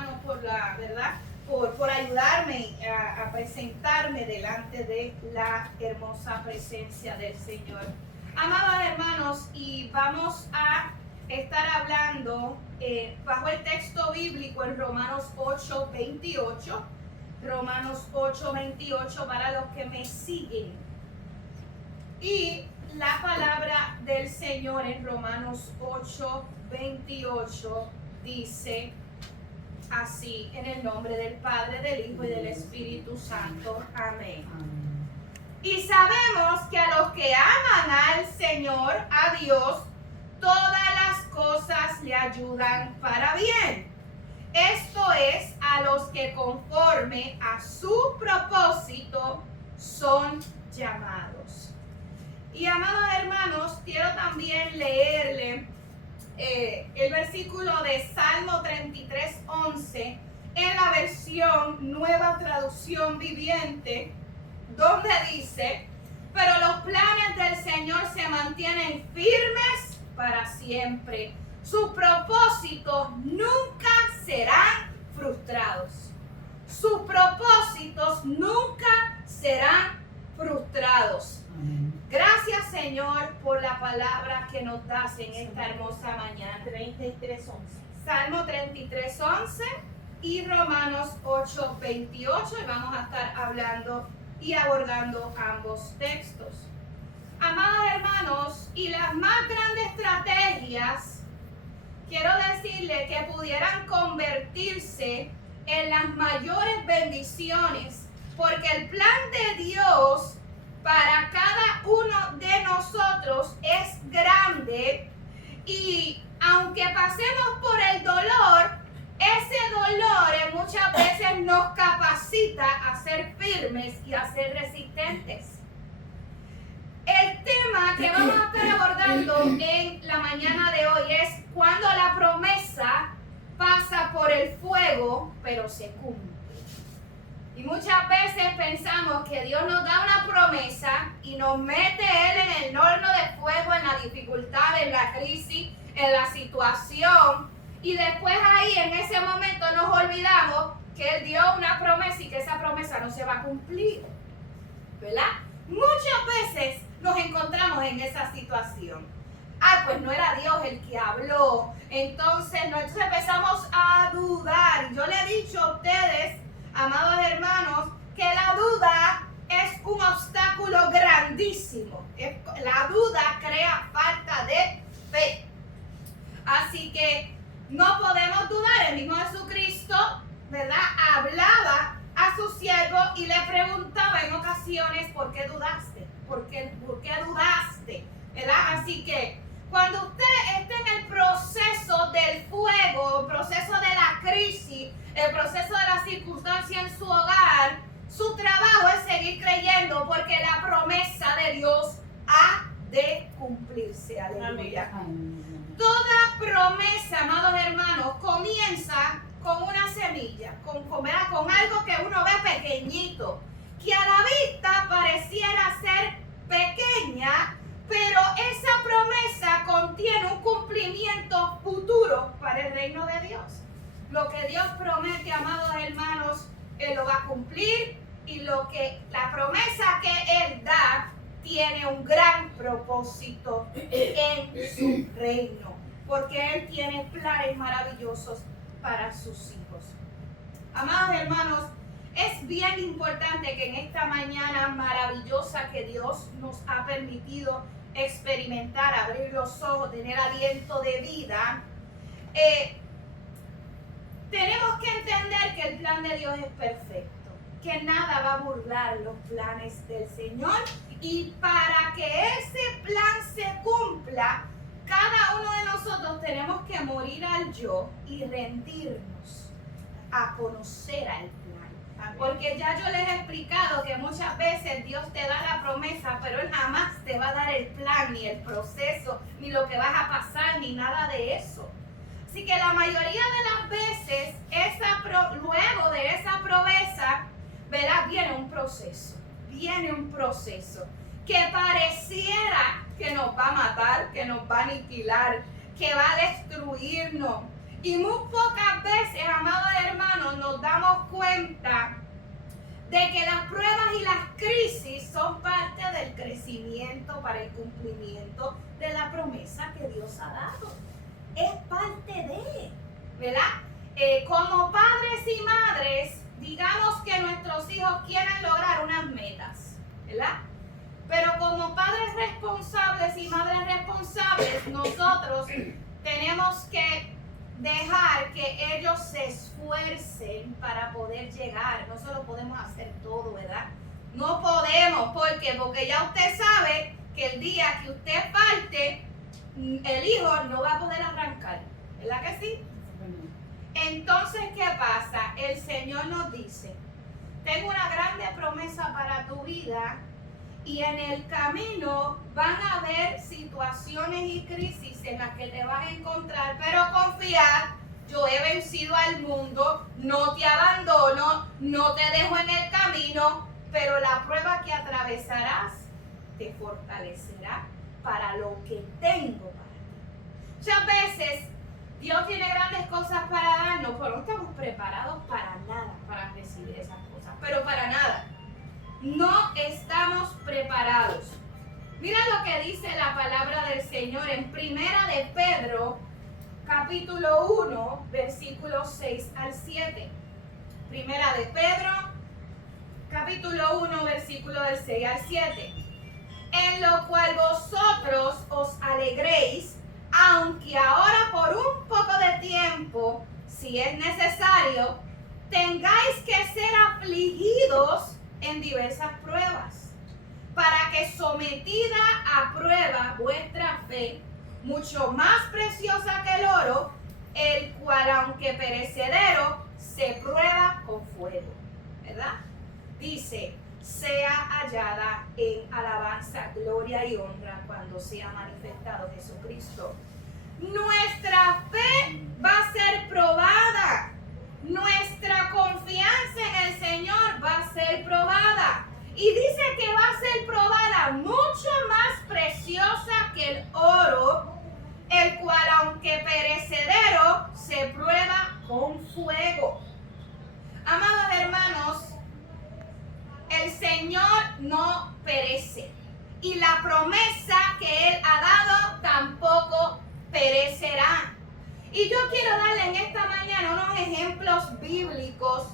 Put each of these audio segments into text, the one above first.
hermanos, por la verdad, por ayudarme a presentarme delante de la hermosa presencia del Señor. Amados hermanos, y vamos a estar hablando bajo el texto bíblico en Romanos 8:28. Romanos 8:28 para los que me siguen. Y la palabra del Señor en Romanos 8:28 dice así, en el nombre del Padre, del Hijo y del Espíritu Santo. Amén. Y sabemos que a los que aman al Señor, a Dios, todas las cosas le ayudan para bien. Esto es, a los que conforme a su propósito son llamados. Y amados hermanos, quiero también leerle el versículo de Salmo 33:11 en la versión Nueva Traducción Viviente, donde dice: pero los planes del Señor se mantienen firmes para siempre. Sus propósitos nunca serán frustrados. Sus propósitos nunca serán frustrados. Gracias, Señor, por la palabra que nos das en esta hermosa mañana. 33:11. Salmo 33:11 y Romanos 8:28. Y vamos a estar hablando y abordando ambos textos. Amados hermanos, y las más grandes estrategias, quiero decirle que pudieran convertirse en las mayores bendiciones, porque el plan de Dios para cada uno de nosotros es grande, y aunque pasemos por el dolor, ese dolor muchas veces nos capacita a ser firmes y a ser resistentes. El tema que vamos a estar abordando en la mañana de hoy es cuando la promesa pasa por el fuego, pero se cumple. Y muchas veces pensamos que Dios nos da una promesa y nos mete Él en el horno de fuego, en la dificultad, en la crisis, en la situación. Y después ahí, en ese momento, nos olvidamos que Él dio una promesa y que esa promesa no se va a cumplir. ¿Verdad? Muchas veces nos encontramos en esa situación. Pues no era Dios el que habló. Entonces empezamos a dudar. Y yo le he dicho a ustedes, amados hermanos, que la duda es un obstáculo grandísimo. La duda crea falta de fe. Así que no podemos dudar. El mismo Jesucristo, ¿verdad?, hablaba a su siervo y le preguntaba en ocasiones: ¿por qué dudaste? ¿Por qué dudaste? ¿Verdad? Así que cuando usted esté en el proceso del fuego, el proceso de la crisis, el proceso de la circunstancia en su hogar, su trabajo es seguir creyendo, porque la promesa de Dios ha de cumplirse. Aleluya. Toda promesa, amados hermanos, comienza con una semilla, con algo que uno ve pequeñito, que a la vista pareciera ser pequeña, pero esa promesa contiene un cumplimiento futuro para el reino de Dios. Lo que Dios promete, amados hermanos, Él lo va a cumplir, y la promesa que Él da tiene un gran propósito en su reino, porque Él tiene planes maravillosos para sus hijos. Amados hermanos, es bien importante que en esta mañana maravillosa que Dios nos ha permitido experimentar, abrir los ojos, tener aliento de vida, tenemos que entender que el plan de Dios es perfecto, que nada va a burlar los planes del Señor, y para que ese plan se cumpla, cada uno de nosotros tenemos que morir al yo y rendirnos a conocer al plan. Porque ya yo les he explicado que muchas veces Dios te da la promesa, pero Él jamás te va a dar el plan, ni el proceso, ni lo que vas a pasar, ni nada de eso. Así que la mayoría de las veces, luego de esa promesa, ¿verdad?, viene un proceso que pareciera que nos va a matar, que nos va a aniquilar, que va a destruirnos. Y muy pocas veces, amados hermanos, cuenta de que las pruebas y las crisis son parte del crecimiento para el cumplimiento de la promesa que Dios ha dado. Es parte de, ¿verdad? Como padres y madres, digamos que nuestros hijos quieren lograr unas metas, ¿verdad? Pero como padres responsables y madres responsables, nosotros tenemos que dejar que ellos se esfuercen para poder llegar. No se lo podemos hacer todo, ¿verdad? No podemos, ¿por qué? Porque ya usted sabe que el día que usted falte, el hijo no va a poder arrancar, ¿verdad que sí? Entonces, ¿qué pasa? El Señor nos dice, tengo una grande promesa para tu vida y en el camino van a haber situaciones y crisis en las que te vas a encontrar, pero confía, yo he vencido al mundo, no te abandono, no te dejo en el camino, pero la prueba que atravesarás te fortalecerá para lo que tengo para ti. Muchas veces Dios tiene grandes cosas para darnos, pero no estamos preparados para nada para recibir esas cosas, pero para nada. No estamos preparados. Mira lo que dice la palabra del Señor en Primera de Pedro, capítulo 1, versículos 6 al 7. Primera de Pedro, capítulo 1, versículo del 6 al 7. En lo cual vosotros os alegréis, aunque ahora por un poco de tiempo, si es necesario, tengáis que ser afligidos en diversas pruebas, para que sometida a prueba vuestra fe, mucho más preciosa que el oro, el cual aunque perecedero, se prueba con fuego, ¿verdad? Dice, sea hallada en alabanza, gloria y honra cuando sea manifestado Jesucristo. Nuestra fe va a ser probada. Nuestra confianza en el Señor va a ser probada. Y dice que va a ser probada mucho más preciosa que el oro, el cual aunque perecedero, se prueba con fuego. Amados hermanos, el Señor no perece. Y la promesa que Él ha dado tampoco perecerá. Y yo quiero darle en esta mañana unos ejemplos bíblicos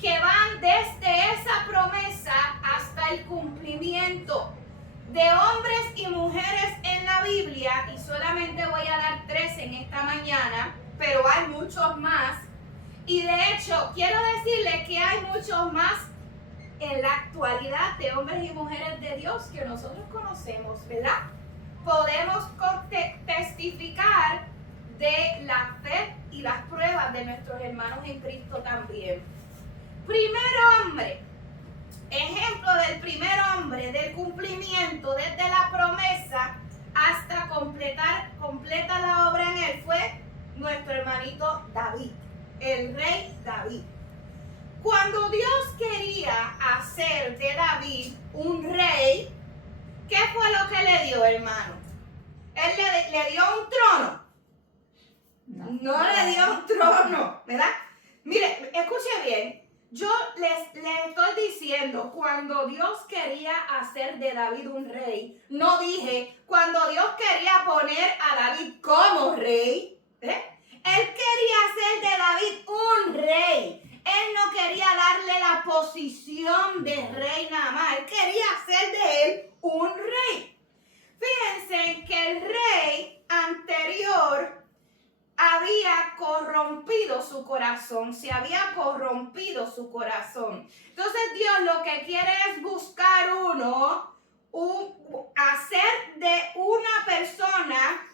que van desde esa promesa hasta el cumplimiento de hombres y mujeres en la Biblia. Y solamente voy a dar 3 en esta mañana, pero hay muchos más. Y de hecho, quiero decirles que hay muchos más en la actualidad de hombres y mujeres de Dios que nosotros conocemos, ¿verdad? Podemos testificar de la fe y las pruebas de nuestros hermanos en Cristo también. Primer hombre, ejemplo del primer hombre, del cumplimiento desde la promesa hasta completa la obra en él, fue nuestro hermanito David, el rey David. Cuando Dios quería hacer de David un rey, ¿qué fue lo que le dio, hermano? Él le dio un trono. No le dio un trono, ¿verdad? Mire, escuche bien. Yo les estoy diciendo, cuando Dios quería hacer de David un rey, no dije, cuando Dios quería poner a David como rey, Él quería hacer de David un rey. Él no quería darle la posición de rey nada más. Él quería hacer de él un rey. Fíjense que el rey anterior había corrompido su corazón. Se había corrompido su corazón. Entonces Dios lo que quiere es buscar hacer de una persona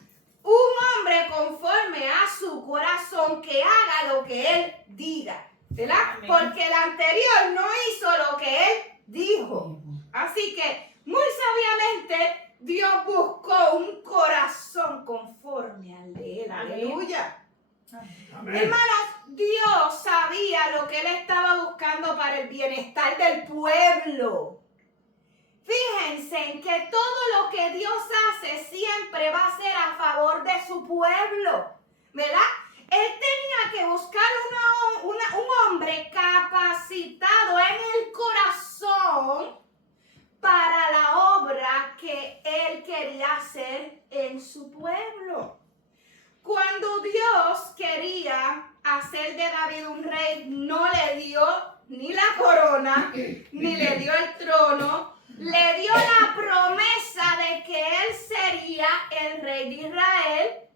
un hombre conforme a su corazón, que haga lo que él diga, ¿verdad? Amén. Porque el anterior no hizo lo que él dijo. Así que muy sabiamente Dios buscó un corazón conforme al de él. Amén. Aleluya. Amén. Hermanos, Dios sabía lo que él estaba buscando para el bienestar del pueblo. Fíjense en que todo lo que Dios hace siempre va a ser a favor de su pueblo, ¿verdad? Él tenía que buscar un hombre capacitado en el corazón para la obra que él quería hacer en su pueblo. Cuando Dios quería hacer de David un rey, no le dio ni la corona, ni le dio el trono, le dio la promesa de que él sería el rey de Israel,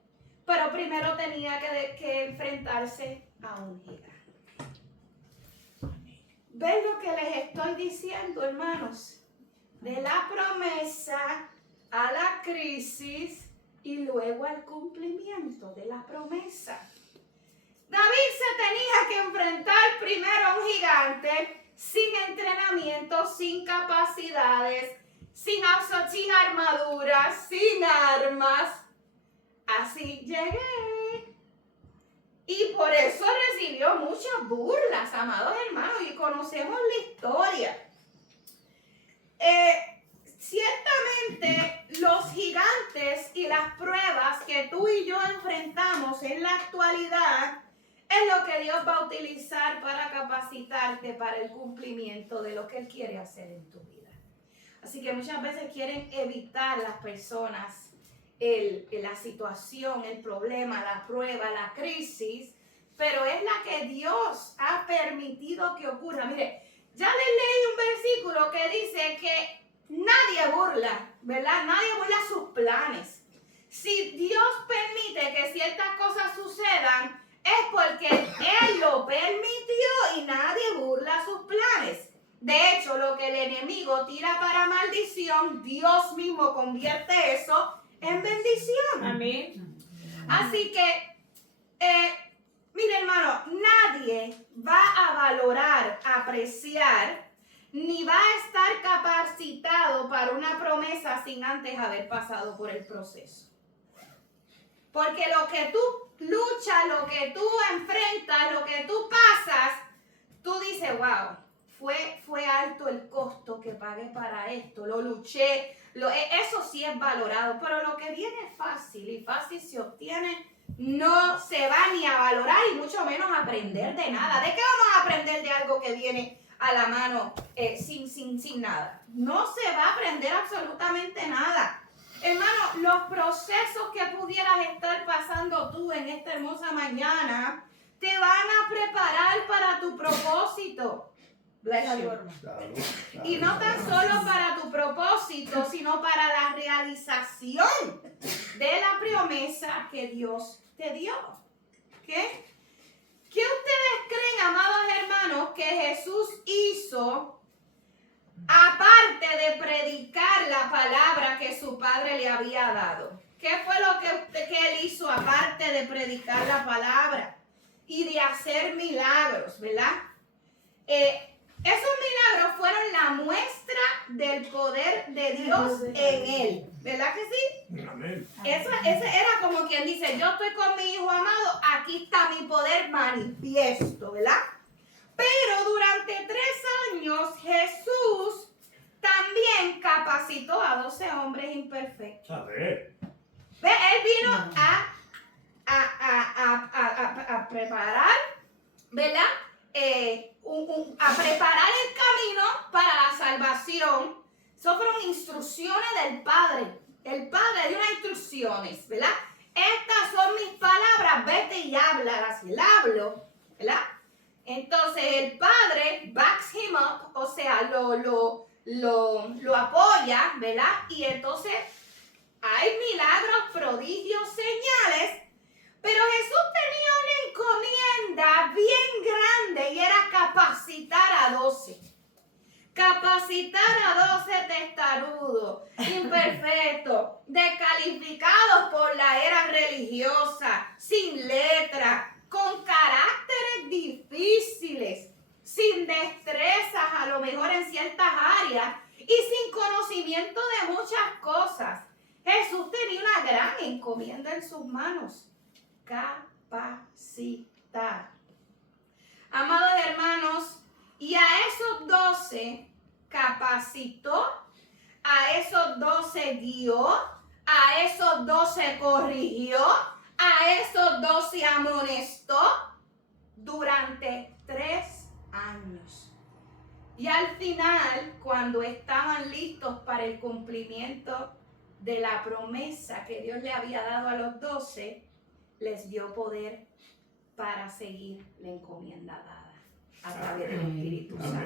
pero primero tenía que enfrentarse a un gigante. ¿Ven lo que les estoy diciendo, hermanos? De la promesa a la crisis y luego al cumplimiento de la promesa. David se tenía que enfrentar primero a un gigante sin entrenamiento, sin capacidades, sin armaduras, sin armas. Así llegué. Y por eso recibió muchas burlas, amados hermanos, y conocemos la historia. Ciertamente los gigantes y las pruebas que tú y yo enfrentamos en la actualidad es lo que Dios va a utilizar para capacitarte para el cumplimiento de lo que Él quiere hacer en tu vida. Así que muchas veces quieren evitar las personas la situación, el problema, la prueba, la crisis, pero es la que Dios ha permitido que ocurra. Mire, ya les leí un versículo que dice que nadie burla, ¿verdad? Nadie burla sus planes. Si Dios permite que ciertas cosas sucedan, es porque Él lo permitió y nadie burla sus planes. De hecho, lo que el enemigo tira para maldición, Dios mismo convierte eso en bendición. Amén. Así que, mire hermano, nadie va a valorar, apreciar, ni va a estar capacitado para una promesa sin antes haber pasado por el proceso. Porque lo que tú luchas, lo que tú enfrentas, lo que tú pasas, tú dices, wow, fue alto el costo que pagué para esto, lo luché, eso sí es valorado, pero lo que viene fácil y fácil se obtiene, no se va ni a valorar y mucho menos a aprender de nada. ¿De qué vamos a aprender de algo que viene a la mano sin nada? No se va a aprender absolutamente nada. Hermano, los procesos que pudieras estar pasando tú en esta hermosa mañana te van a preparar para tu propósito. Bless you. Y no tan solo para tu propósito, sino para la realización de la promesa que Dios te dio. ¿Qué? ¿Qué ustedes creen, amados hermanos, que Jesús hizo aparte de predicar la palabra que su Padre le había dado? ¿Qué fue lo que Él hizo aparte de predicar la palabra y de hacer milagros, verdad? Esos milagros fueron la muestra del poder de Dios en Él, ¿verdad que sí? Amén. Ese era como quien dice, yo estoy con mi Hijo amado, aquí está mi poder manifiesto, ¿verdad? Pero durante 3 años Jesús también capacitó a 12 hombres imperfectos. A ver. ¿Ve? Él vino a preparar, ¿verdad? A preparar el camino para la salvación. Eso fueron instrucciones del Padre. El Padre dio unas instrucciones, ¿verdad? Estas son mis palabras, vete y háblalas. Y las hablo, ¿verdad? Entonces el Padre backs him up, o sea, lo apoya, ¿verdad? Y entonces hay milagros, prodigios, señales. Pero Jesús tenía una encomienda bien grande y era capacitar a 12. Capacitar a 12 testarudos, imperfectos, descalificados por la era religiosa, sin letra, con caracteres difíciles, sin destrezas a lo mejor en ciertas áreas y sin conocimiento de muchas cosas. Jesús tenía una gran encomienda en sus manos. Capacitar. Amados hermanos, y a esos 12 capacitó, a esos 12 guió, a esos 12 corrigió, a esos 12 amonestó durante Y al final, cuando estaban listos para el cumplimiento de la promesa que Dios le había dado a los 12, les dio poder para seguir la encomienda dada a través del Espíritu Santo.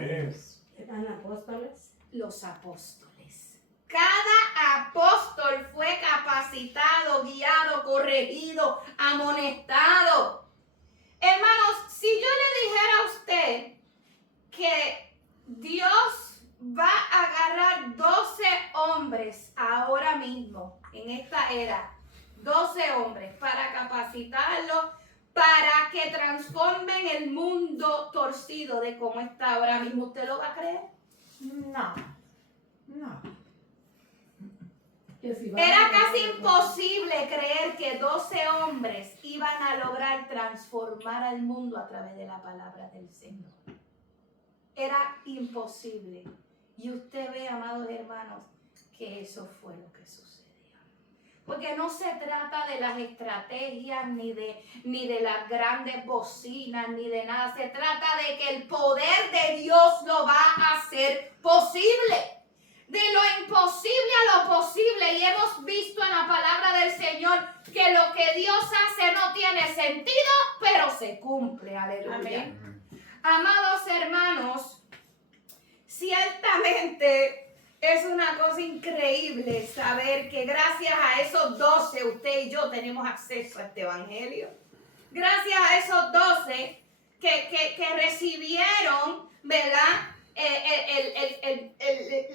¿Eran apóstoles? Los apóstoles. Cada apóstol fue capacitado, guiado, corregido, amonestado. Hermanos, si yo le dijera a usted que Dios va a agarrar 12 hombres ahora mismo, en esta era, 12 hombres para capacitarlos, para que transformen el mundo torcido de cómo está ahora mismo, ¿usted lo va a creer? No. Era casi imposible creer que 12 hombres iban a lograr transformar al mundo a través de la palabra del Señor. Era imposible. Y usted ve, amados hermanos, que eso fue lo que sucedió. Porque no se trata de las estrategias, ni de las grandes bocinas, ni de nada. Se trata de que el poder de Dios lo va a hacer posible. De lo imposible a lo posible. Y hemos visto en la palabra del Señor que lo que Dios hace no tiene sentido, pero se cumple. Aleluya. Amén. Amados hermanos, ciertamente es una cosa increíble saber que gracias a esos 12 usted y yo tenemos acceso a este evangelio. Gracias a esos 12 que recibieron, ¿verdad?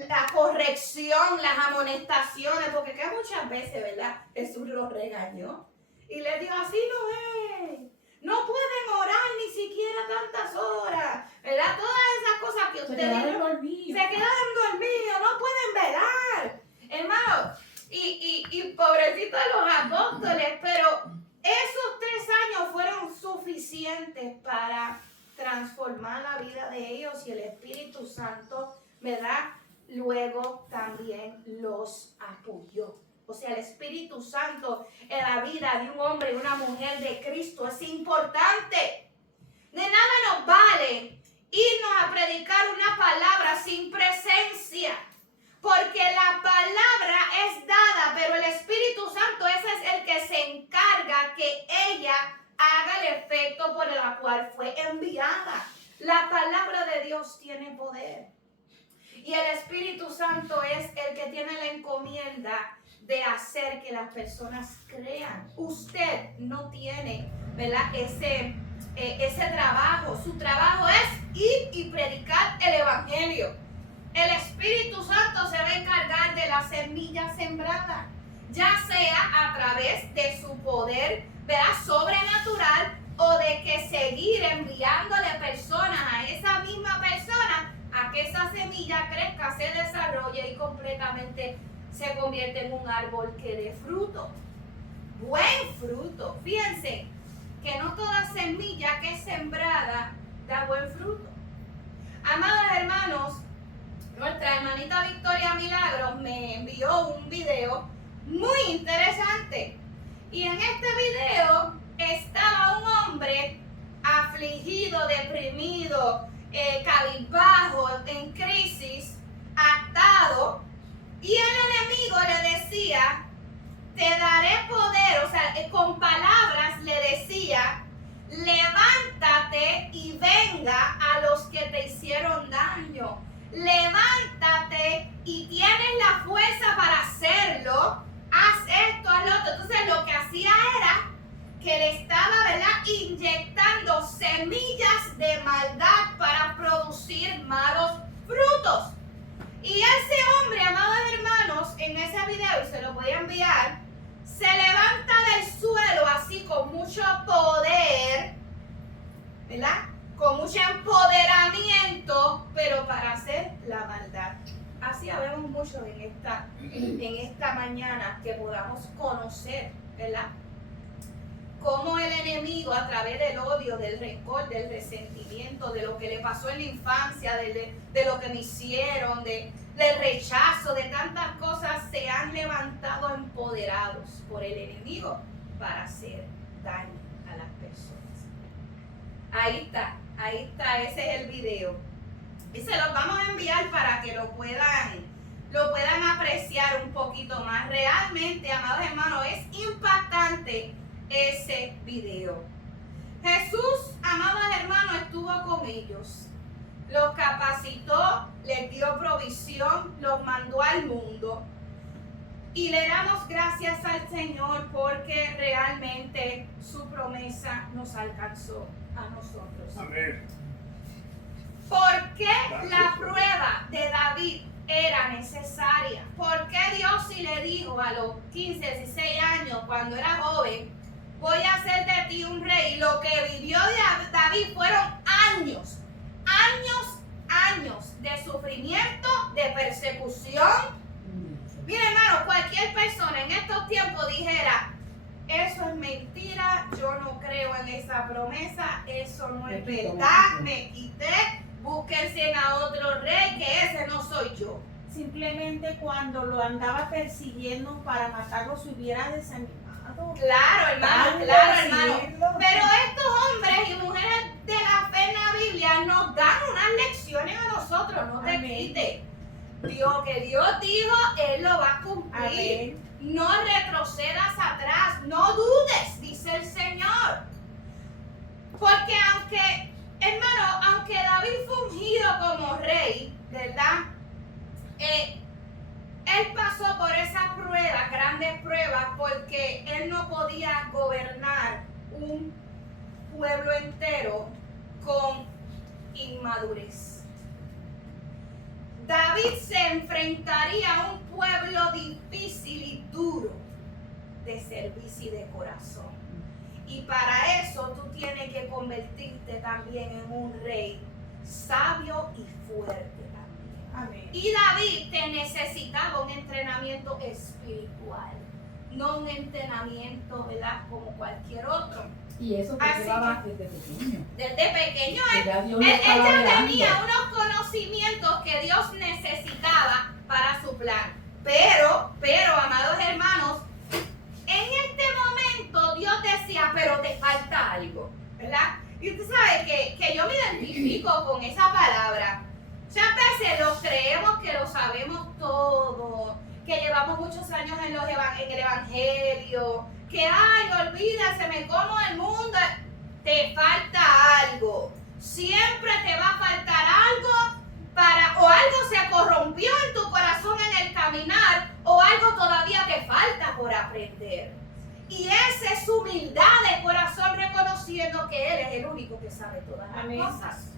La corrección, las amonestaciones, porque que muchas veces, ¿verdad? Jesús los regañó y les dijo, así no es. No pueden orar ni siquiera tantas horas, ¿verdad? Todas esas cosas que ustedes se quedan dormidos, no pueden velar, hermano. Y pobrecitos de los apóstoles, pero esos 3 años fueron suficientes para transformar la vida de ellos y el Espíritu Santo, ¿verdad? Luego también los apoyó. O sea, el Espíritu Santo en la vida de un hombre y una mujer de Cristo es importante. De nada nos vale irnos a predicar una palabra sin presencia. Porque la palabra es dada, pero el Espíritu Santo ese es el que se encarga que ella haga el efecto por el cual fue enviada. La palabra de Dios tiene poder. Y el Espíritu Santo es el que tiene la encomienda de hacer que las personas crean. Usted no tiene, ¿verdad? Ese trabajo. Su trabajo es ir y predicar el evangelio. El Espíritu Santo se va a encargar de la semilla sembrada, ya sea a través de su poder, ¿verdad? Sobrenatural, o de que seguir enviándole personas a esa misma persona a que esa semilla crezca, se desarrolle y completamente se convierte en un árbol que dé fruto. Buen fruto. Fíjense que no toda semilla que es sembrada da buen fruto. Amados hermanos, nuestra hermanita Victoria Milagros me envió un video muy interesante. Y en este video estaba un hombre afligido, deprimido, cabizbajo, en crisis, atado. Y el enemigo le decía, te daré poder, o sea, con palabras le decía, levántate y venga a los que te hicieron daño. Levántate y tienes la fuerza para hacerlo. Haz esto, haz lo otro. Entonces lo que hacía era que le estaba, ¿verdad?, inyectando semillas de maldad para producir malos frutos. Y ese hombre, amados hermanos, en ese video, y se lo voy a enviar, se levanta del suelo así con mucho poder, ¿verdad? Con mucho empoderamiento, pero para hacer la maldad. Así habemos mucho en esta mañana que podamos conocer, ¿verdad? Cómo el enemigo, a través del odio, del rencor, del resentimiento, de lo que le pasó en la infancia, de lo que me hicieron, del rechazo, de tantas cosas, se han levantado empoderados por el enemigo para hacer daño a las personas. Ahí está, ese es el video. Y se los vamos a enviar para que lo puedan apreciar un poquito más. Realmente, amados hermanos, es impactante ese video. Jesús, amados hermanos, estuvo con ellos. Los capacitó, les dio provisión, los mandó al mundo. Y le damos gracias al Señor porque realmente su promesa nos alcanzó a nosotros. Amén. ¿Por qué la prueba de David era necesaria? ¿Por qué Dios sí le dijo a los 15, 16 años, cuando era joven, voy a hacer de ti un rey? Lo que vivió David fueron años de sufrimiento, de persecución. Mira, hermano, cualquier persona en estos tiempos dijera, eso es mentira, yo no creo en esa promesa, eso no es verdad, me quité, búsquense a otro rey, que ese no soy yo. Simplemente cuando lo andaba persiguiendo para matarlo se hubiera desanimado. Claro, hermano, Pero estos hombres y mujeres de la fe en la Biblia nos dan unas lecciones a nosotros, no te quites. Que Dios dijo, Él lo va a cumplir. Amén. No retrocedas atrás, no dudes, dice el Señor. Porque aunque David fue ungido como rey, ¿verdad? Él pasó por esas pruebas, grandes pruebas, porque él no podía gobernar un pueblo entero con inmadurez. David se enfrentaría a un pueblo difícil y duro de servicio y de corazón. Y para eso tú tienes que convertirte también en un rey sabio y fuerte también. Amén. Y David te necesitaba un entrenamiento espiritual, no un entrenamiento, ¿verdad?, como cualquier otro. Y eso que Así se daba desde pequeño. Desde pequeño Que ya Dios lo él estaba ya velando. tenía unos conocimientos que Dios necesitaba para su plan. Pero, amados hermanos, en este momento Dios decía, pero te falta algo, ¿verdad? Y usted sabe que yo me identifico con esa palabra. Muchas veces lo creemos que lo sabemos todo, que llevamos muchos años en el Evangelio, que, ay, olvídate, me como el mundo. Te falta algo. Siempre te va a faltar algo o algo se corrompió en tu corazón en el caminar, o algo todavía te falta por aprender. Y esa es humildad de corazón, reconociendo que Él es el único que sabe todas las Amén. cosas.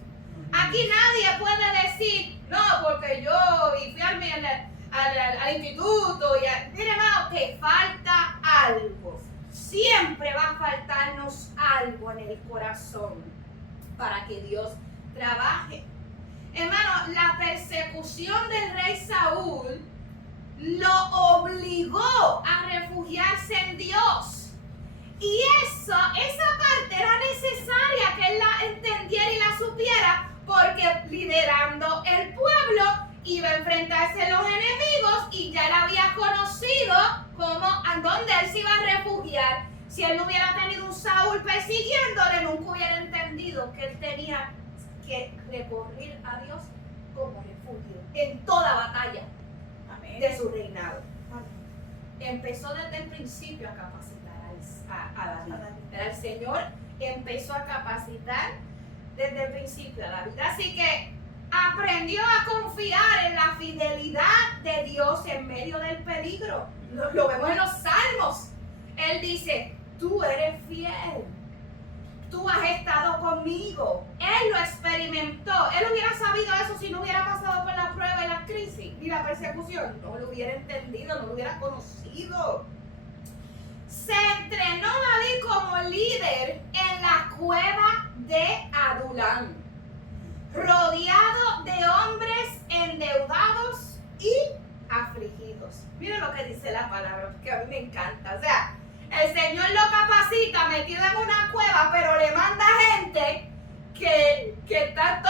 Aquí nadie puede decir, no, porque yo fui al instituto. Mire, hermano, te falta algo. Siempre va a faltarnos algo en el corazón para que Dios trabaje. Hermano, la persecución del rey Saúl lo obligó a refugiarse en Dios. Y esa parte era necesaria que él la entendiera y la supiera, porque liderando el pueblo iba a enfrentarse a los enemigos y ya él había conocido a dónde él se iba a refugiar. Si él no hubiera tenido un Saúl persiguiéndole, nunca hubiera entendido que él tenía que recurrir a Dios como refugio en toda batalla Amén. de su reinado. Amén. Empezó desde el principio a capacitar a David. El Señor empezó a capacitar desde el principio a David. Así que aprendió a confiar en la fidelidad de Dios en medio del peligro. Lo vemos en los Salmos. Él dice, tú eres fiel. Tú has estado conmigo. Él lo experimentó. Él hubiera sabido eso si no hubiera pasado por la prueba y la crisis ni la persecución. No lo hubiera entendido, no lo hubiera conocido. Se entrenó David como líder en la cueva de Adulam, rodeado de hombres endeudados y afligidos. Miren lo que dice la palabra, que a mí me encanta. O sea, el Señor lo capacita metido en una cueva, pero le manda gente que está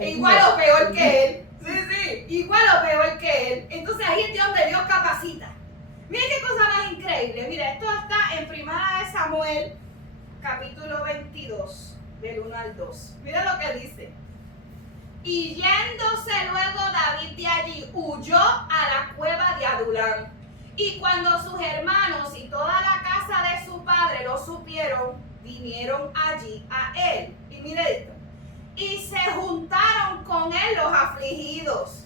igual o peor que él. Sí, igual o peor que él. Entonces ahí es donde Dios capacita. Miren qué cosa más increíble. Mira, esto está en 1 Samuel, capítulo 22, del 1 al 2. Mira lo que dice. Y yéndose luego David de allí, huyó a la cueva de Adulam. Y cuando sus hermanos y toda la casa de su padre lo supieron, vinieron allí a él. Y mire esto. Y se juntaron con él los afligidos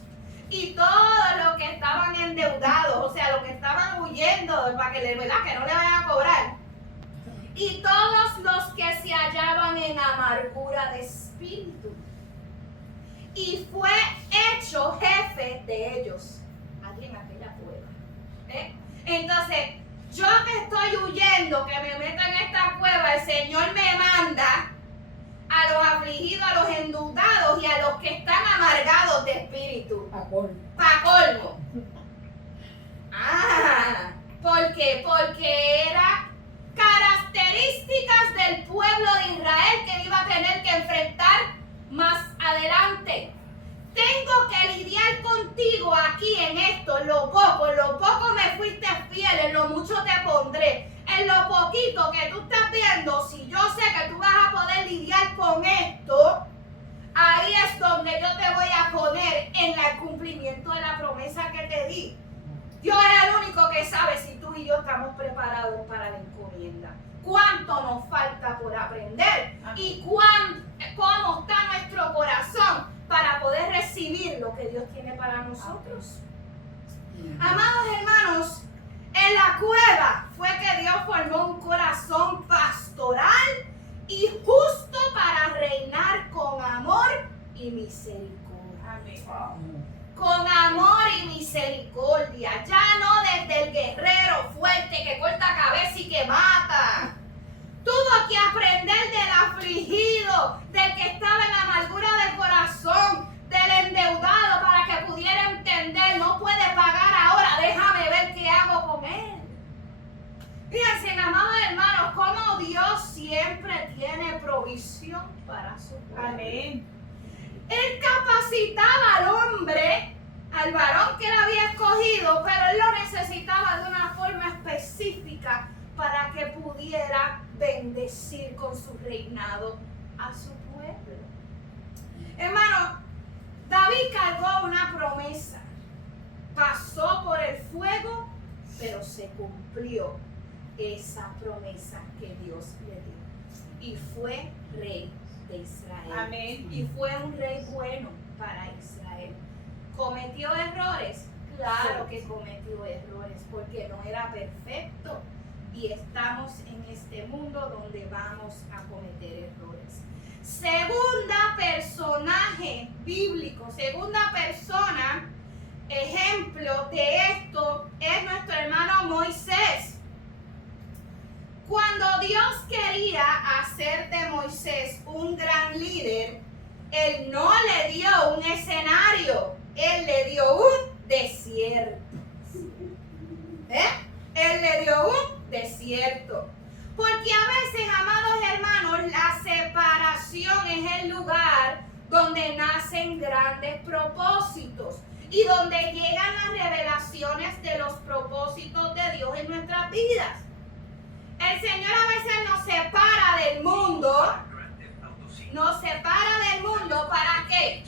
y todos los que estaban endeudados, o sea, los que estaban huyendo para que no le vayan a cobrar. Y todos los que se hallaban en amargura de espíritu. Y fue hecho jefe de ellos. Allí en aquella cueva. Entonces, yo que estoy huyendo, que me meta en esta cueva, el Señor me manda a los afligidos, a los endeudados y a los que están amargados de espíritu. Pa' colmo. ¿Por qué? Porque era características del pueblo de Israel que iba a tener que enfrentar más adelante. Tengo que lidiar contigo aquí en esto, en lo poco me fuiste fiel, en lo mucho te pondré. En lo poquito que tú estás viendo, si yo sé que tú vas a poder lidiar con esto, ahí es donde yo te voy a poner en el cumplimiento de la promesa que te di. Dios es el único que sabe si tú y yo estamos preparados para la encomienda. ¿Cuánto nos falta por aprender? Y cómo está nuestro corazón para poder recibir lo que Dios tiene para nosotros. Amados hermanos, en la cueva fue que Dios formó un corazón pastoral y justo para reinar con amor y misericordia. Amén. Con amor y misericordia, ya no desde el guerrero fuerte que corta cabeza y que mata. Tuvo que aprender del afligido, del que estaba en amargura del corazón, del endeudado para que pudiera entender, no puede pagar ahora, déjame ver qué hago con él. Fíjense, amados hermanos, cómo Dios siempre tiene provisión para su pueblo. Amén. Él capacitaba al hombre, al varón que él había escogido, pero él lo necesitaba de una forma específica para que pudiera bendecir con su reinado a su pueblo. Hermano, David cargó una promesa, pasó por el fuego, pero se cumplió esa promesa que Dios le dio y fue rey de Israel. Amén. Y fue un rey bueno para Israel. ¿Cometió errores? Claro que cometió errores porque no era perfecto y estamos en este mundo donde vamos a cometer errores. Segunda personaje bíblico, segunda persona, ejemplo de esto es nuestro hermano Moisés. Cuando Dios quería hacer de Moisés un gran líder, Él no le dio un escenario, Él le dio un desierto. Él le dio un desierto. Porque a veces, amados hermanos, la separación es el lugar donde nacen grandes propósitos y donde llegan las revelaciones de los propósitos de Dios en nuestras vidas. El Señor a veces nos separa del mundo. Nos separa del mundo, ¿para qué?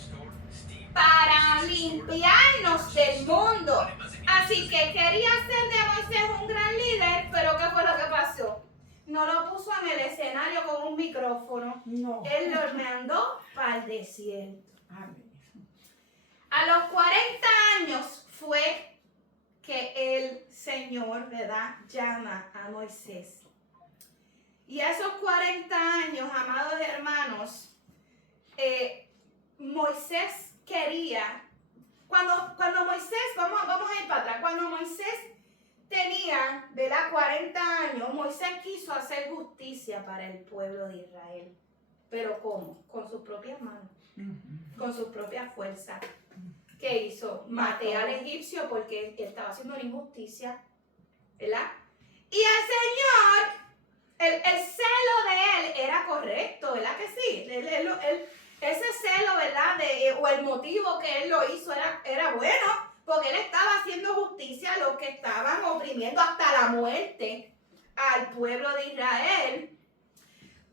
Para limpiarnos del mundo. Así que quería hacer de Moisés un gran líder, pero ¿qué fue lo que pasó? No lo puso en el escenario con un micrófono. No. Él lo mandó para el desierto. Amén. A los 40 años fue que el Señor, ¿verdad?, llama a Moisés. Y a esos 40 años, amados hermanos, Moisés quería, cuando Moisés, vamos a ir para atrás, cuando Moisés tenía, ¿verdad?, 40 años, Moisés quiso hacer justicia para el pueblo de Israel. ¿Pero cómo? Con sus propias manos, con sus propias fuerzas. ¿Qué hizo? Maté al egipcio porque él estaba haciendo una injusticia, ¿verdad? Y el Señor, el celo de él era correcto, ¿verdad que sí? Ese celo, ¿verdad? O el motivo que él lo hizo era bueno, porque él estaba haciendo justicia a los que estaban oprimiendo hasta la muerte al pueblo de Israel.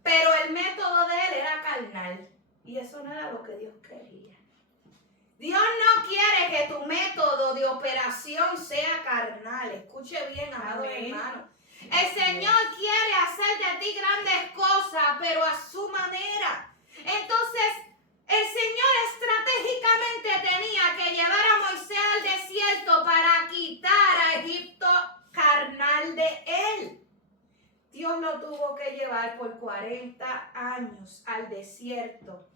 Pero el método de él era carnal. Y eso no era lo que Dios quería. Dios no quiere que tu método de operación sea carnal. Escuche bien, amado hermano. El Señor quiere hacer de ti grandes cosas, pero a su manera. Entonces, el Señor estratégicamente tenía que llevar a Moisés al desierto para quitar a Egipto carnal de él. Dios lo tuvo que llevar por 40 años al desierto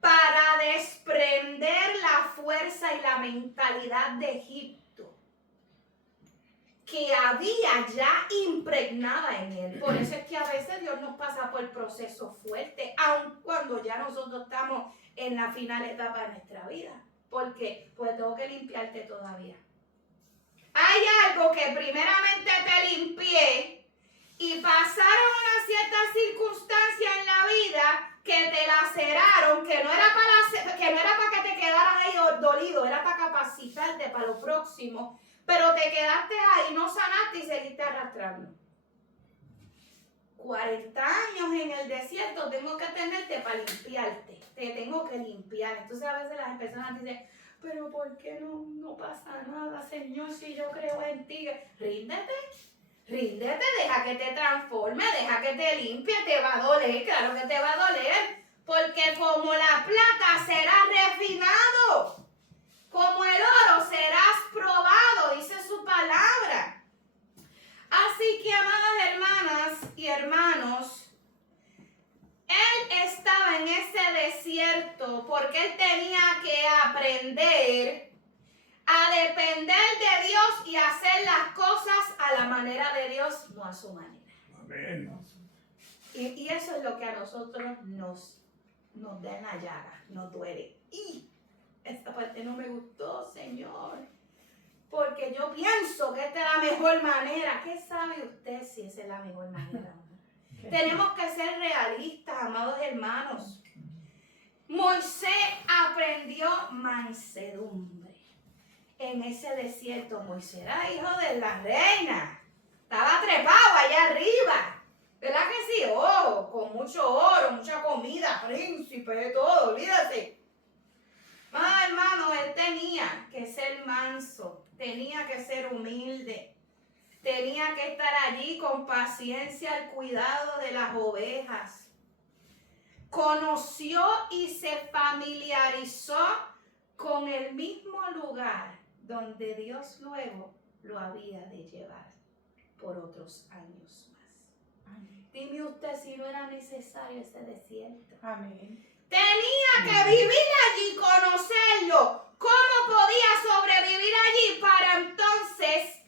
para desprender la fuerza y la mentalidad de Egipto que había ya impregnada en él. Por eso es que a veces Dios nos pasa por procesos fuertes, aun cuando ya nosotros estamos en la final etapa de nuestra vida. ¿Por qué? Pues tengo que limpiarte todavía. Hay algo que primeramente te limpié y pasaron unas ciertas circunstancias en la vida que te laceraron, que no era para que te quedaras ahí dolido, era para capacitarte para lo próximo. Pero te quedaste ahí, no sanaste y seguiste arrastrando. 40 años en el desierto tengo que tenerte para limpiarte. Te tengo que limpiar. Entonces a veces las personas dicen, pero ¿por qué no pasa nada, Señor, si yo creo en ti? Ríndete, deja que te transforme, deja que te limpie. Te va a doler, claro que te va a doler. Porque como la plata será refinado, como el oro serás probado, dice su palabra. Así que, amadas hermanas y hermanos, él estaba en ese desierto porque él tenía que aprender a depender de Dios y hacer las cosas a la manera de Dios, no a su manera. Amén. Y eso es lo que a nosotros nos da en la llaga, nos duele. Y esta parte no me gustó, Señor, porque yo pienso que esta es la mejor manera. ¿Qué sabe usted si esa es la mejor manera? Tenemos que ser realistas, amados hermanos. Moisés aprendió mansedumbre en ese desierto. Moisés era hijo de la reina, estaba trepado allá arriba, ¿verdad que sí? Oh, con mucho oro, mucha comida, príncipe, todo, olvídate. Hermano, él tenía que ser manso, tenía que ser humilde, tenía que estar allí con paciencia al cuidado de las ovejas. Conoció y se familiarizó con el mismo lugar donde Dios luego lo había de llevar por otros años más. Amén. Dime usted si no era necesario ese desierto. Amén. Tenía que vivir allí, conocerlo. ¿Cómo podía sobrevivir allí para entonces?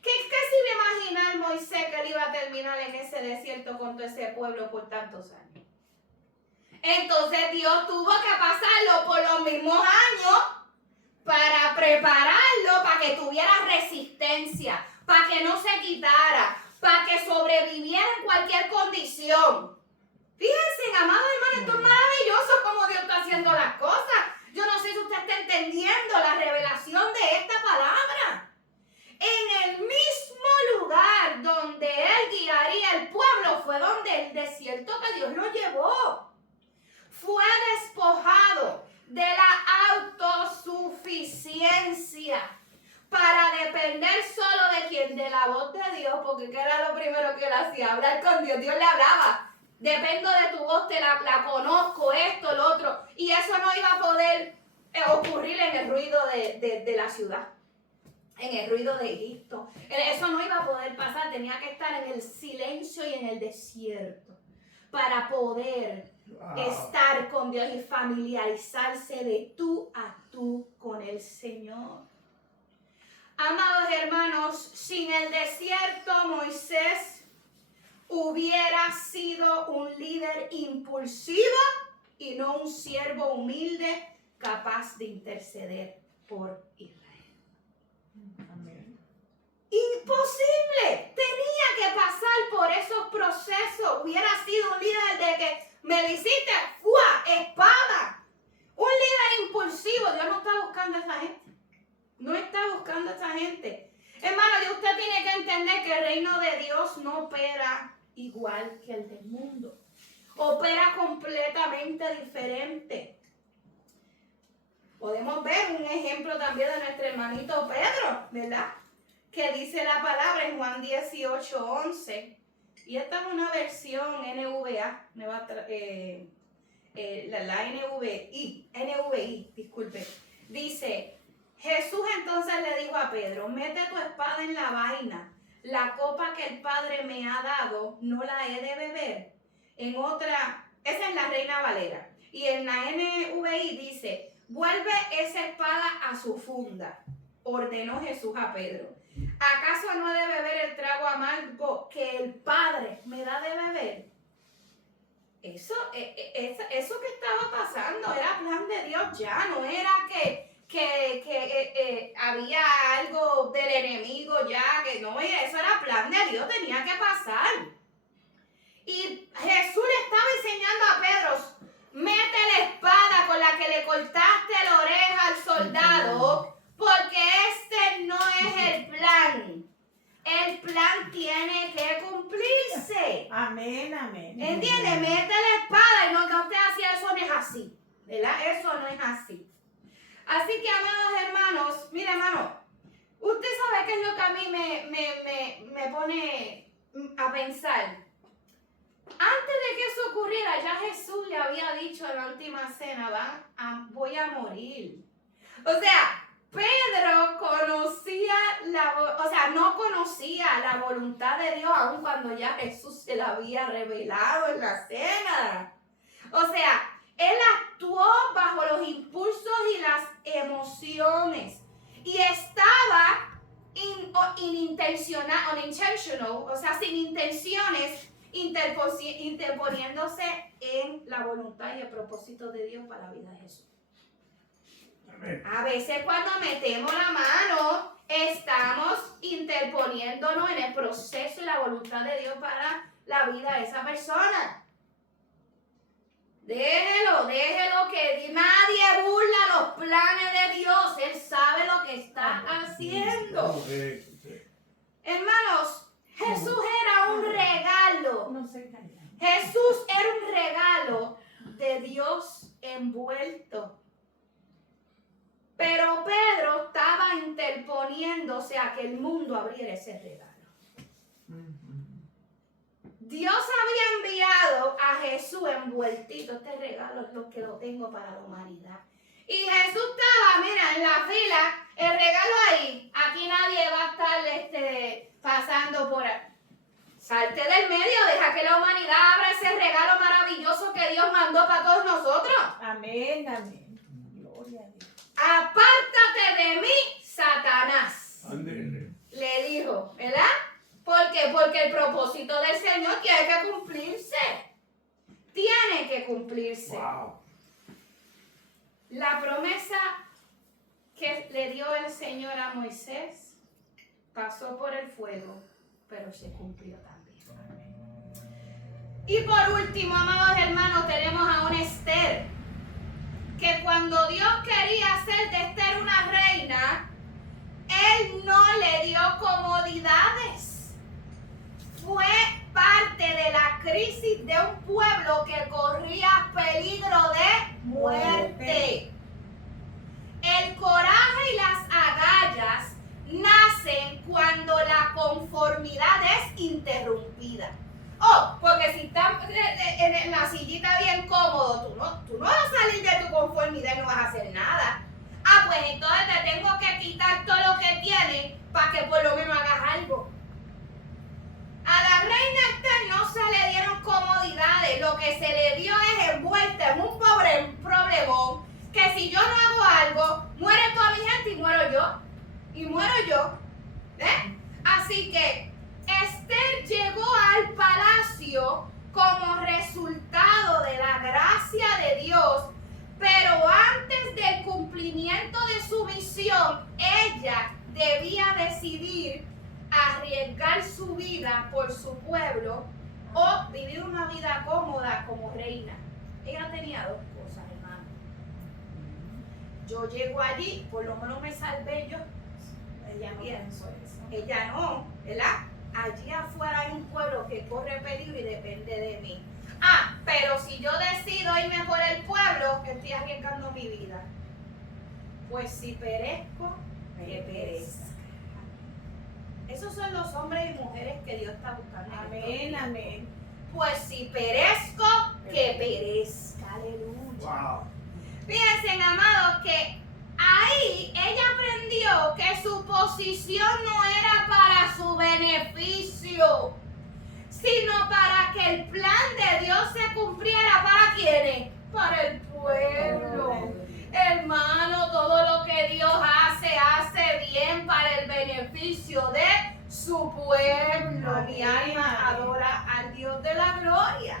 ¿Qué se iba a imaginar Moisés que él iba a terminar en ese desierto con todo ese pueblo por tantos años? Entonces Dios tuvo que pasarlo por los mismos años para prepararlo, para que tuviera resistencia, para que no se quitara, para que sobreviviera en cualquier condición. Fíjense, amado hermano, esto es maravilloso como Dios está haciendo las cosas. Yo no sé si usted está entendiendo la revelación de esta palabra. En el mismo lugar donde él guiaría el pueblo fue donde el desierto que Dios lo llevó. Fue despojado de la autosuficiencia para depender solo de quién, de la voz de Dios, porque ¿qué era lo primero que él hacía? Hablar con Dios. Dios le hablaba. Dependo de tu voz, te la conozco, esto, lo otro. Y eso no iba a poder ocurrir en el ruido de la ciudad, en el ruido de Egipto. Eso no iba a poder pasar, tenía que estar en el silencio y en el desierto para poder estar con Dios y familiarizarse de tú a tú con el Señor. Amados hermanos, sin el desierto Moisés hubiera sido un líder impulsivo y no un siervo humilde capaz de interceder por Israel. Amén. Imposible. Tenía que pasar por esos procesos. Hubiera sido un líder de que me lo hiciste, ¡fua! Espada. Un líder impulsivo. Dios no está buscando a esa gente. No está buscando a esa gente. Hermano, usted tiene que entender que el reino de Dios no opera igual que el del mundo. opera completamente diferente. Podemos ver un ejemplo también de nuestro hermanito Pedro, ¿verdad? Que dice la palabra en Juan 18:11. Y esta es una versión NVA, la NVI, disculpe. Dice, Jesús entonces le dijo a Pedro, mete tu espada en la vaina. La copa que el Padre me ha dado, ¿no la he de beber? En otra, esa es la Reina Valera. Y en la NVI dice, vuelve esa espada a su funda, ordenó Jesús a Pedro. ¿Acaso no he de beber el trago amargo que el Padre me da de beber? Eso que estaba pasando era plan de Dios ya, no era que había algo del enemigo ya, que no, eso era plan de Dios, tenía que pasar. Y Jesús le estaba enseñando a Pedro, mete la espada con la que le cortaste la oreja al soldado, porque este no es el plan. El plan tiene que cumplirse. Amén, amén. ¿Entiendes? Mete la espada y no que usted hacía eso, no es así. ¿Verdad? Eso no es así. Así que, amados hermanos, mire, hermano, usted sabe qué es lo que a mí me pone a pensar. Antes de que eso ocurriera, ya Jesús le había dicho en la última cena, voy a morir. O sea, Pedro no conocía la voluntad de Dios aun cuando ya Jesús se la había revelado en la cena. O sea, él actuó bajo los impulsos y las emociones y estaba unintentional, o sea, sin intenciones, interponiéndose en la voluntad y el propósito de Dios para la vida de Jesús. A veces cuando metemos la mano, estamos interponiéndonos en el proceso y la voluntad de Dios para la vida de esa persona. Déjelo, que nadie burla los planes de Dios. Él sabe lo que está haciendo. Hermanos, Jesús era un regalo. Jesús era un regalo de Dios envuelto. Pero Pedro estaba interponiéndose a que el mundo abriera ese regalo. Dios había enviado a Jesús envueltito. Este regalo es lo que lo tengo para la humanidad. Y Jesús estaba, mira, en la fila, el regalo ahí. Aquí nadie va a estar pasando por ahí. Salte del medio, deja que la humanidad abra ese regalo maravilloso que Dios mandó para todos nosotros. Amén, amén. Gloria a Dios. Apártate de mí, Satanás. Amén. Le dijo, ¿verdad? ¿Por qué? Porque el propósito del Señor tiene que cumplirse. Tiene que cumplirse. Wow. La promesa que le dio el Señor a Moisés pasó por el fuego, pero se cumplió también. Y por último, amados hermanos, tenemos a una Esther, que cuando Dios quería hacer de Esther una reina, Él no le dio comodidades. Fue parte de la crisis de un pueblo que corría peligro de muerte. El coraje y las agallas nacen cuando la conformidad es interrumpida. Oh, porque si estás en la sillita bien cómodo, tú no vas a salir de tu conformidad y no vas a hacer nada. Ah, pues entonces te tengo que quitar todo lo que tienes para que por lo menos hagas algo. A la reina Esther no se le dieron comodidades, lo que se le dio es envuelta en un problemón, que si yo no hago algo, muere toda mi gente y muero yo. Así que Esther llegó al palacio como resultado de la gracia de Dios, pero antes del cumplimiento de su misión, ella debía decidir arriesgar su vida por su pueblo o vivir una vida cómoda como reina. Ella tenía dos cosas, hermano. Yo llego allí, por lo menos me salvé yo. Ella no pensó eso. Ella no, ¿verdad? Allí afuera hay un pueblo que corre peligro y depende de mí. Pero si yo decido irme por el pueblo, estoy arriesgando mi vida. Pues si perezco, que perezca. Esos son los hombres y mujeres que Dios está buscando. Amén, amén. Pues si perezco, que perezca. Aleluya. Wow. Fíjense, amados, que ahí ella aprendió que su posición no era para su beneficio, sino para que el plan de Dios se cumpliera. ¿Para quiénes? Para el pueblo. Hermano, todo lo que Dios hace bien para el beneficio de su pueblo. Mi alma adora al Dios de la gloria.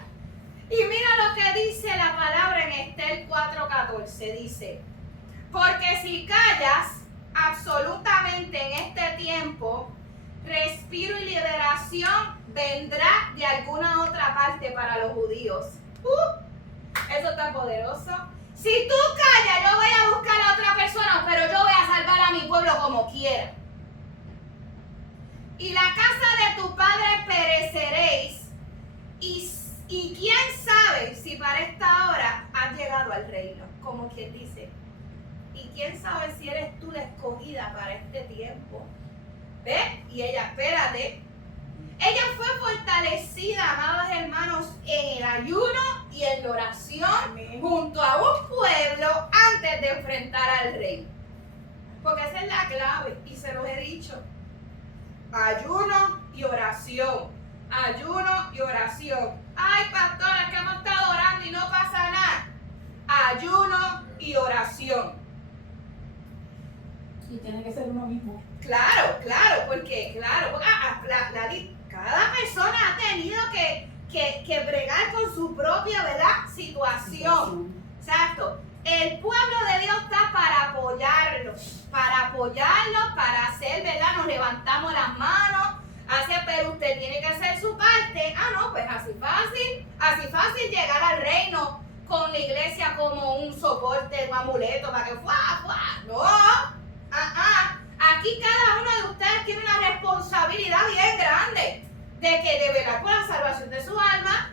Y mira lo que dice la palabra en Estel 4:14. Dice: porque si callas absolutamente en este tiempo, respiro y liberación vendrá de alguna otra parte para los judíos. Eso está poderoso. Si tú callas, yo voy a buscar a otra persona, pero yo voy a salvar a mi pueblo como quiera. Y la casa de tu padre pereceréis. Y quién sabe si para esta hora has llegado al reino, como quien dice. Y quién sabe si eres tú la escogida para este tiempo. ¿Ves? Y ella, espérate. Ella fue fortalecida, amados hermanos, en el ayuno y en la oración. Amén. Junto a un pueblo antes de enfrentar al rey. Porque esa es la clave y se los he dicho. Ayuno y oración. Ayuno y oración. Ay, pastora, que hemos estado orando y no pasa nada. Ayuno y oración. Y tiene que ser uno mismo. Claro, porque cada persona ha tenido que bregar con su propia, ¿verdad?, situación. Exacto. El pueblo de Dios está para apoyarlos, para hacer, ¿verdad? Nos levantamos las manos, pero usted tiene que hacer su parte. No, pues así fácil llegar al reino con la iglesia como un soporte, un amuleto para que no. Aquí cada uno de ustedes tiene una responsabilidad bien grande de velar por la salvación de su alma,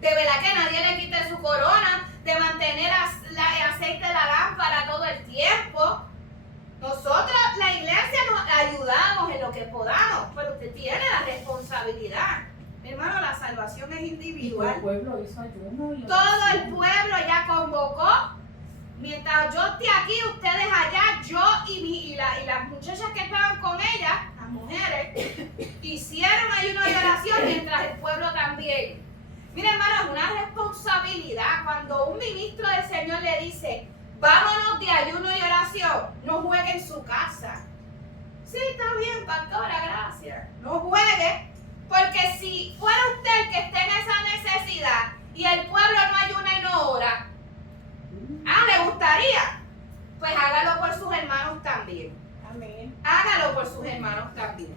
de velar que nadie le quite su corona, de mantener el aceite de la lámpara todo el tiempo. Nosotros, la iglesia, nos ayudamos en lo que podamos, pero usted tiene la responsabilidad. Mi hermano, la salvación es individual. El pueblo hizo ayuno. Todo el pueblo ya convocó. Mientras yo esté aquí, ustedes allá, yo y las muchachas que estaban con ella, las mujeres, hicieron ayuno y oración mientras el pueblo también. Mira, hermano, es una responsabilidad. Cuando un ministro del Señor le dice, vámonos de ayuno y oración, no juegue en su casa. Sí, está bien, pastora, gracias. No juegue, porque si fuera usted el que esté en esa necesidad y el pueblo no ayuna y no ora, ¿le gustaría? Pues hágalo por sus hermanos también. Amén. Hágalo por sus hermanos también.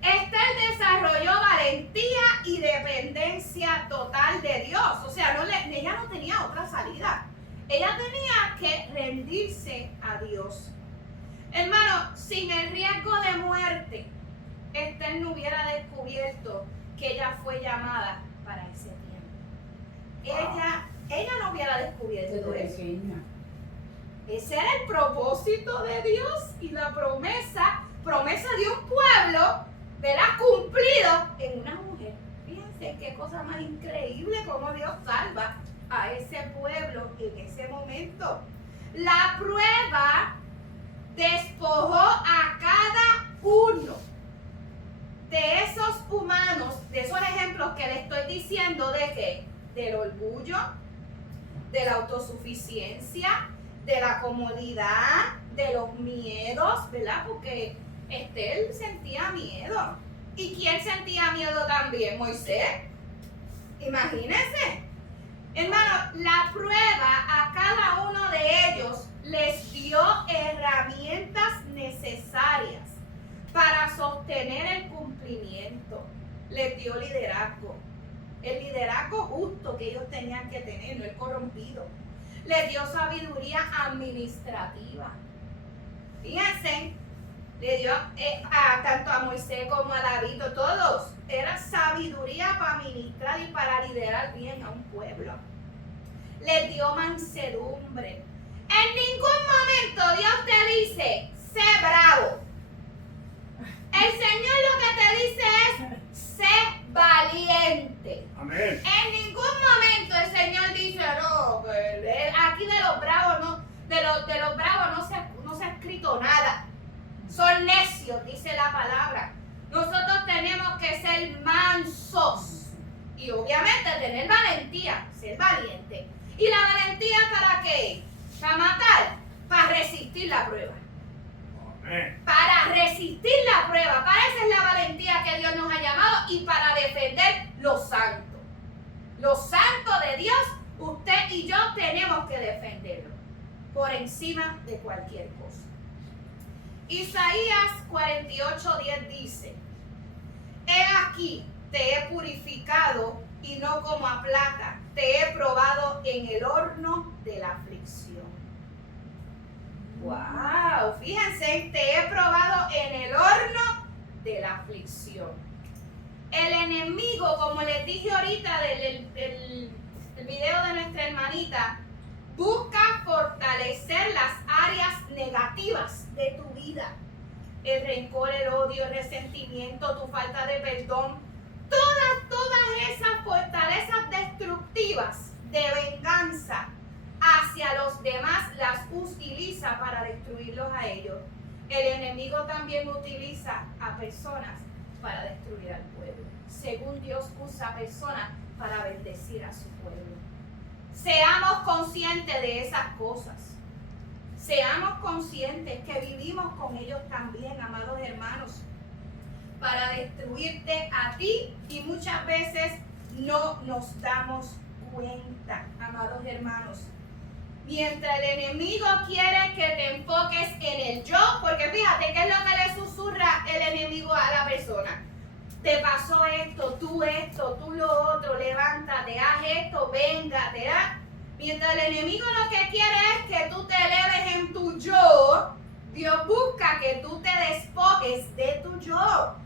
Estel desarrolló valentía y dependencia total de Dios. O sea, ella no tenía otra salida. Ella tenía que rendirse a Dios. Hermano, sin el riesgo de muerte, Estel no hubiera descubierto que ella fue llamada para ese tiempo. Ella no hubiera descubierto eso. Ese era el propósito de Dios y la promesa de un pueblo, verá, cumplido en una mujer. Fíjense qué cosa más increíble como Dios salva a ese pueblo en ese momento. La prueba despojó a cada uno de esos humanos, de esos ejemplos que le estoy diciendo, ¿de qué? Del orgullo, de la autosuficiencia, de la comodidad, de los miedos, ¿verdad? Porque Estel sentía miedo. ¿Y quién sentía miedo también? Moisés. Imagínense. Hermano, la prueba a cada uno de ellos les dio herramientas necesarias para sostener el cumplimiento. Les dio liderazgo. El liderazgo justo que ellos tenían que tener, no el corrompido. Les dio sabiduría administrativa. Fíjense, Le dio tanto a Moisés como a David, a todos. Era sabiduría para ministrar y para liderar bien a un pueblo. Les dio mansedumbre. En ningún momento Dios te dice, sé bravo. El Señor lo que te dice es, sé valiente. Amén. En ningún momento el Señor dice, no, aquí de los bravos no, de los bravos no se ha escrito nada. Son necios, dice la palabra. Nosotros tenemos que ser mansos y obviamente tener valentía, ser valiente. ¿Y la valentía para qué? Para matar, para resistir la prueba. Amén. Para resistir la prueba, para esa es la valentía que Dios nos ha llamado y para defender lo santo. Lo santo de Dios, usted y yo tenemos que defenderlo por encima de cualquier cosa. Isaías 48:10 dice, he aquí, te he purificado y no como a plata, te he probado en el horno de la aflicción. Wow, fíjense, te he probado en el horno de la aflicción. El enemigo, como les dije ahorita del video de nuestra hermanita, busca fortalecer las áreas negativas de tu vida. El rencor, el odio, el resentimiento, tu falta de perdón. Todas esas fortalezas destructivas de venganza hacia los demás las utiliza para destruirlos a ellos. El enemigo también utiliza a personas para destruir al pueblo. Según Dios usa a personas para bendecir a su pueblo. Seamos conscientes de esas cosas. Seamos conscientes que vivimos con ellos también, amados hermanos, para destruirte a ti y muchas veces no nos damos cuenta, amados hermanos. Mientras el enemigo quiere que te enfoques en el yo, porque fíjate qué es lo que le susurra el enemigo a la persona. Te pasó esto, tú lo otro, levántate, haz esto, véngate, ¿verdad? Mientras el enemigo lo que quiere es que tú te eleves en tu yo, Dios busca que tú te despojes de tu yo,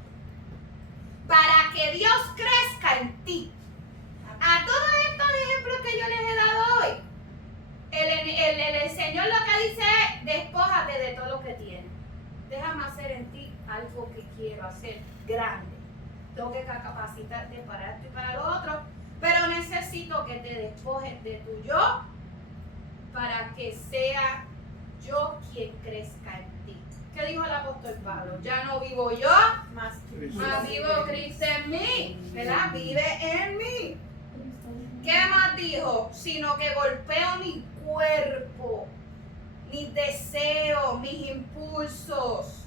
para que Dios crezca en ti. A todos estos ejemplos que yo les he dado hoy, el Señor lo que dice es, despójate de todo lo que tienes. Déjame hacer en ti algo que quiero hacer grande. Tengo que capacitarte para esto y para lo otro, pero necesito que te despojes de tu yo para que sea yo quien crezca en ti. ¿Qué dijo el apóstol Pablo? Ya no vivo yo, Más vivo Cristo en mí, ¿verdad? Vive en mí. ¿Qué más dijo? Sino que golpeo mi cuerpo, mis deseos, mis impulsos.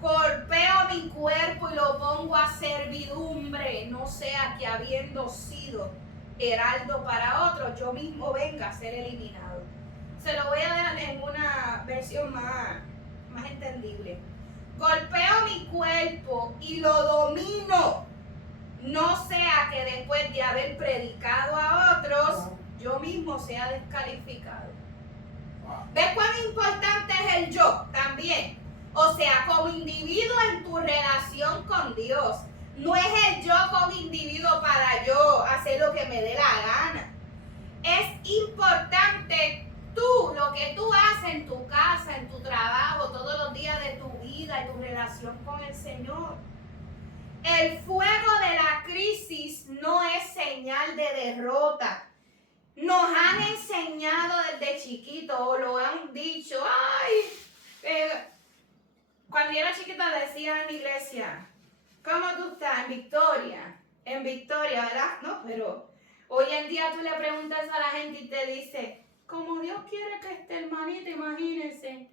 Golpeo mi cuerpo y lo pongo a servidumbre, no sea que habiendo sido heraldo para otro, yo mismo venga a ser eliminado. Se lo voy a dar en una versión más entendible. Golpeo mi cuerpo y lo domino, no sea que después de haber predicado a otros, yo mismo sea descalificado. ¿Ves cuán importante es el yo también? O sea, como individuo en tu relación con Dios. No es el yo como individuo para yo hacer lo que me dé la gana. Es importante lo que tú haces en tu casa, en tu trabajo, todos los días de tu vida y tu relación con el Señor. El fuego de la crisis no es señal de derrota. Nos han enseñado desde chiquitos, o lo han dicho, cuando yo era chiquita decía en la iglesia, ¿cómo tú estás? En victoria, ¿verdad? No, pero hoy en día tú le preguntas a la gente y te dice, como Dios quiere que esté, hermanita, imagínense.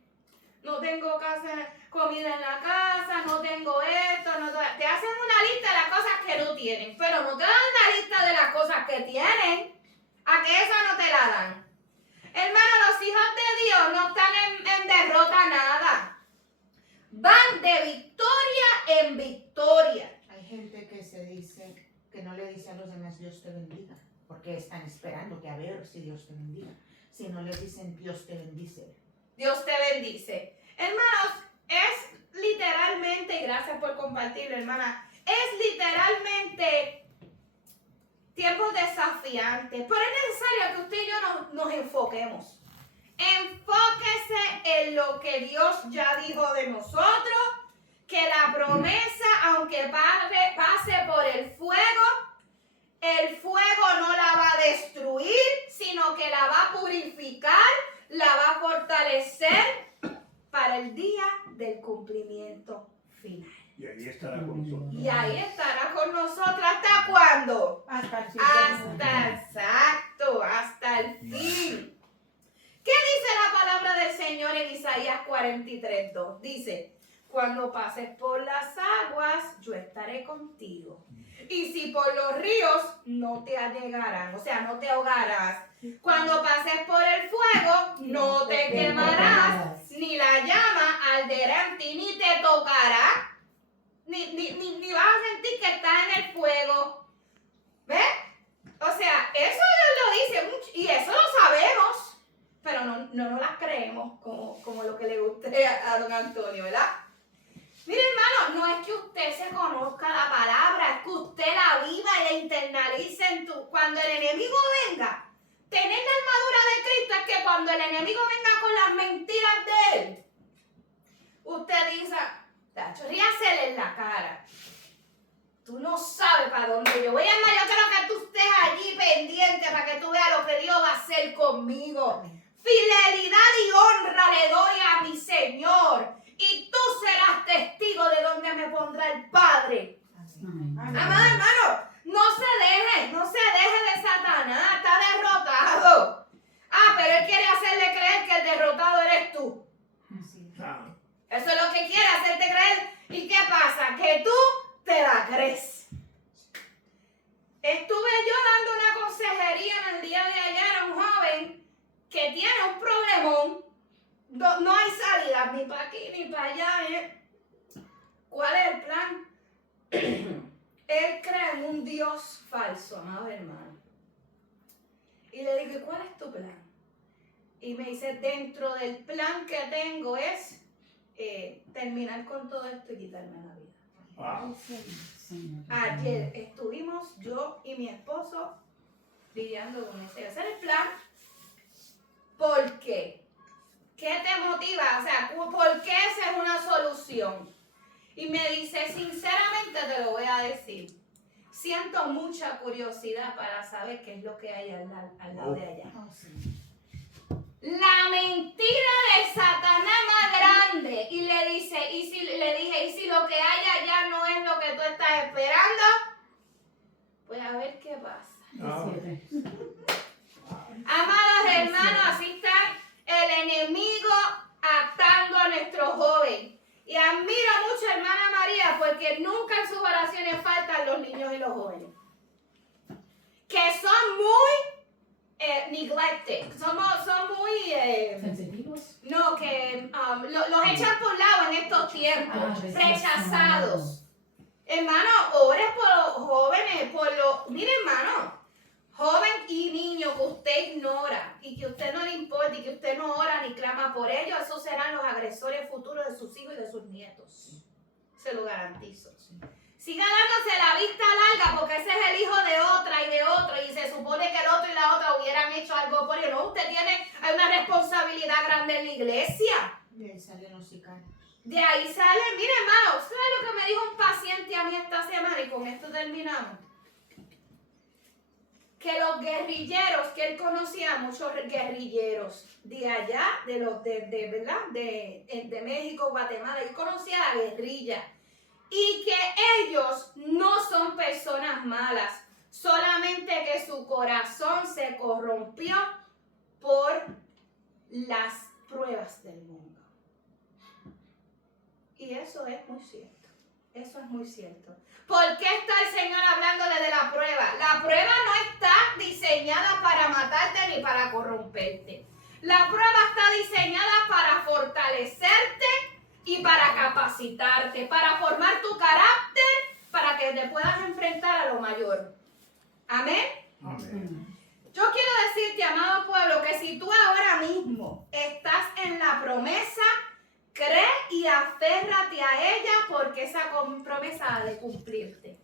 No tengo comida en la casa, no tengo esto, te hacen una lista de las cosas que no tienen, pero no te dan la lista de las cosas que tienen. ¿A que esa no te la dan? Hermano, los hijos de Dios no están en derrota nada. Van de victoria en victoria. Hay gente que se dice, que no le dice a los demás Dios te bendiga, porque están esperando que a ver si Dios te bendiga. Si no les dicen Dios te bendice. Dios te bendice. Hermanos, es literal literalmente, y gracias por compartirlo, hermana, es literalmente tiempos desafiantes, pero es necesario que usted y yo nos enfoquemos. Enfóquese en lo que Dios ya dijo de nosotros, que la promesa, aunque pase por el fuego no la va a destruir, sino que la va a purificar, la va a fortalecer para el día del cumplimiento final. Y ahí estará con nosotros. Y ahí estará con nosotros. ¿Hasta cuándo? Hasta el fin. Hasta el fin. ¿Qué dice la palabra del Señor en Isaías 43:2? Dice, cuando pases por las aguas, yo estaré contigo. Y si por los ríos, no te anegarán, o sea, no te ahogarás. Cuando pases por el fuego, no te quemarás, ni la llama arderá en ti, ni te tocará, ni vas a sentir que estás en el fuego. ¿Ves? O sea, eso Dios lo dice, y eso lo sabemos, pero no nos las creemos como lo que le guste a don Antonio, ¿verdad? Mire, hermano, no es que usted se conozca la palabra, es que usted la viva y la internalice cuando el enemigo venga. Tener la armadura de Cristo es que cuando el enemigo venga con las mentiras de él, usted dice, tacho, ríasele en la cara. Tú no sabes para dónde yo voy. Es más, yo quiero que tú estés allí pendiente para que tú veas lo que Dios va a hacer conmigo. Fidelidad y honra le doy a mi Señor. Y tú serás testigo de donde me pondrá el Padre. Amado hermano, no se deje de Satanás, está derrotado. Pero él quiere hacerle creer que el derrotado eres tú. Eso es lo que quiere, hacerte creer. ¿Y qué pasa? Que tú te la crees. Estuve yo dando una consejería en el día de ayer a un joven que tiene un problemón. No hay salida ni para aquí ni para allá. ¿Cuál es el plan? Él cree en un Dios falso, amado hermano. Y le digo, ¿y cuál es tu plan? Y me dice, dentro del plan que tengo es terminar con todo esto y quitarme la vida. Wow. Ayer estuvimos yo y mi esposo lidiando con ese. Ese es el plan. ¿Por qué? ¿Qué te motiva? O sea, ¿por qué esa es una solución? Y me dice, sinceramente te lo voy a decir. Siento mucha curiosidad para saber qué es lo que hay al lado de allá. La mentira de Satanás más grande. Y le dije, ¿y si lo que hay allá no es lo que tú estás esperando? Pues a ver qué pasa. Amados hermanos, así está el enemigo atando a nuestro joven. Y admiro mucho a hermana María porque nunca en sus oraciones faltan los niños y los jóvenes. Que son muy neglected, son muy ¿sensitivos? no, que los echan por lado en estos tiempos, rechazados. Hermano, ore por los jóvenes, mire hermano, joven y niño que usted ignora y que usted no le importa y que usted no ora ni clama por ellos, esos serán los agresores futuros de sus hijos y de sus nietos. Se lo garantizo. Siga dándose la vista larga porque ese es el hijo de otra y de otro y se supone que el otro y la otra hubieran hecho algo por él. No, usted hay una responsabilidad grande en la iglesia. De ahí salen los sicarios. De ahí sale, mire hermano, ¿sabe lo que me dijo un paciente a mí esta semana? Y con esto terminamos. Que los guerrilleros, que él conocía a muchos guerrilleros de allá, ¿verdad? De México, Guatemala, él conocía a la guerrilla. Y que ellos no son personas malas, solamente que su corazón se corrompió por las pruebas del mundo. Y eso es muy cierto, eso es muy cierto. ¿Por qué está el Señor hablándole de la prueba? La prueba no está diseñada para matarte ni para corromperte. La prueba está diseñada para fortalecerte y para capacitarte, para formar tu carácter, para que te puedas enfrentar a lo mayor. Amén. Amén. Yo quiero decirte, amado pueblo, que si tú ahora mismo estás en la promesa, cree y y aférrate a ella porque esa promesa ha de cumplirte.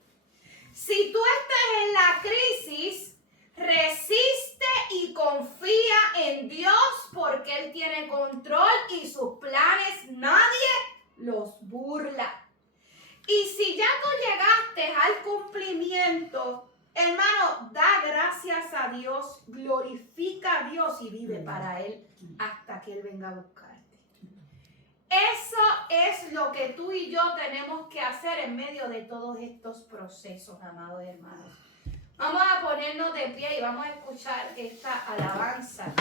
Si tú estás en la crisis, resiste y confía en Dios porque Él tiene control y sus planes nadie los burla. Y si ya tú llegaste al cumplimiento, hermano, da gracias a Dios, glorifica a Dios y vive para Él hasta que Él venga a buscarte. Eso es lo que tú y yo tenemos que hacer en medio de todos estos procesos, amados hermanos. Vamos a ponernos de pie y vamos a escuchar esta alabanza